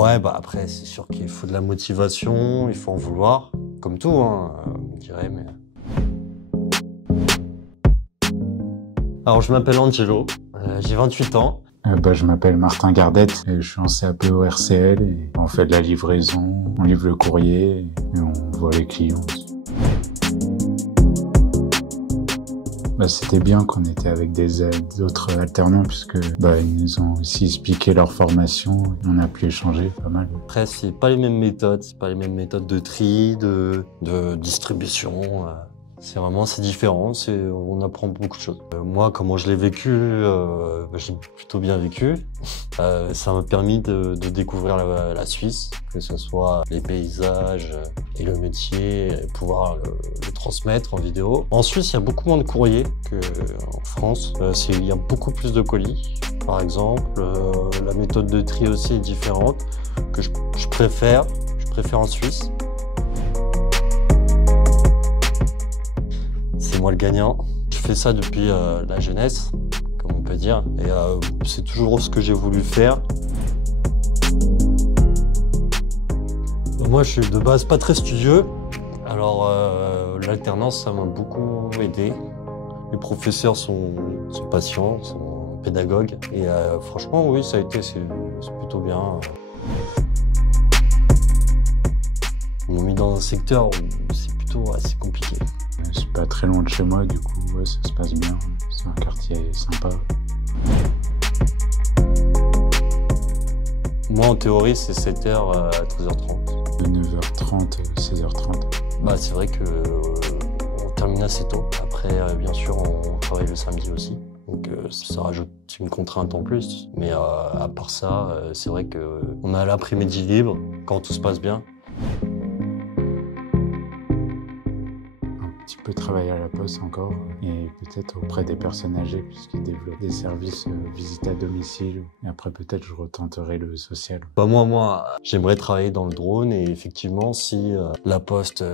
Ouais, bah après, c'est sûr qu'il faut de la motivation, il faut en vouloir, comme tout, hein, on dirait, mais... Alors, je m'appelle Angelo, j'ai 28 ans. Je m'appelle Martin Gardette et je suis en CAP au RCL et on fait de la livraison, on livre le courrier et on voit les clients. C'était bien qu'on était avec d'autres alternants puisque ils nous ont aussi expliqué leur formation et on a pu échanger pas mal. Après, c'est pas les mêmes méthodes, c'est pas les mêmes méthodes de tri, de distribution. C'est différent, on apprend beaucoup de choses. Moi, comment je l'ai vécu, j'ai plutôt bien vécu. Ça m'a permis de découvrir la Suisse, que ce soit les paysages et le métier, et pouvoir le transmettre en vidéo. En Suisse, il y a beaucoup moins de courriers qu'en France. Il y a beaucoup plus de colis, par exemple. La méthode de tri aussi est différente, que je préfère en Suisse. C'est moi le gagnant. Je fais ça depuis la jeunesse, comme on peut dire, et c'est toujours ce que j'ai voulu faire. Moi, je suis de base pas très studieux, alors l'alternance, ça m'a beaucoup aidé. Les professeurs sont patients, sont pédagogues, et franchement, oui, ça a été, c'est plutôt bien. Ils m'ont mis dans un secteur où c'est plutôt assez compliqué. C'est pas très loin de chez moi, du coup, ouais, ça se passe bien. C'est un quartier sympa. Moi, en théorie, c'est 7h à 13h30. De 9h30 à 16h30. C'est vrai que on termine assez tôt. Après, bien sûr, on travaille le samedi aussi. Donc, ça rajoute une contrainte en plus. Mais à part ça, c'est vrai qu'on a l'après-midi libre quand tout se passe bien. Un petit peu travailler à la poste encore et peut-être auprès des personnes âgées puisqu'ils développent des services visite à domicile et après peut-être je retenterai le social. Moi, j'aimerais travailler dans le drone et effectivement si la poste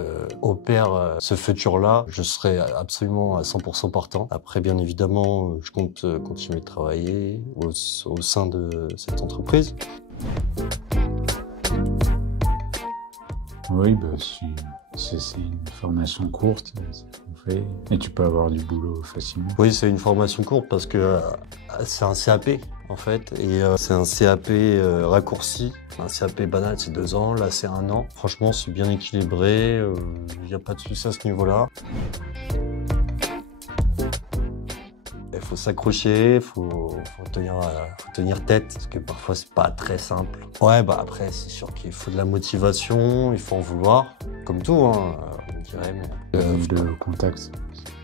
opère ce futur-là, je serai absolument à 100% partant. Après, bien évidemment, je compte continuer de travailler au sein de cette entreprise. Oui, c'est une formation courte, c'est ce qu'on fait, et tu peux avoir du boulot facilement. Oui, c'est une formation courte parce que c'est un CAP en fait, et c'est un CAP raccourci. Un CAP banal, c'est 2 ans, là c'est 1 an. Franchement, c'est bien équilibré, il n'y a pas de souci à ce niveau-là. Il faut s'accrocher, faut tenir tête, parce que parfois c'est pas très simple. Ouais, après c'est sûr qu'il faut de la motivation, il faut en vouloir, comme tout, hein, on dirait. Mais, le contact.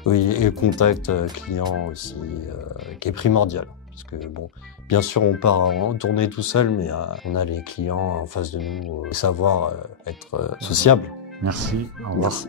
Oui, et le contact client aussi, qui est primordial. Parce que bon, bien sûr on part en tournée tout seul, mais on a les clients en face de nous, savoir être sociable. Merci. Au revoir. Merci.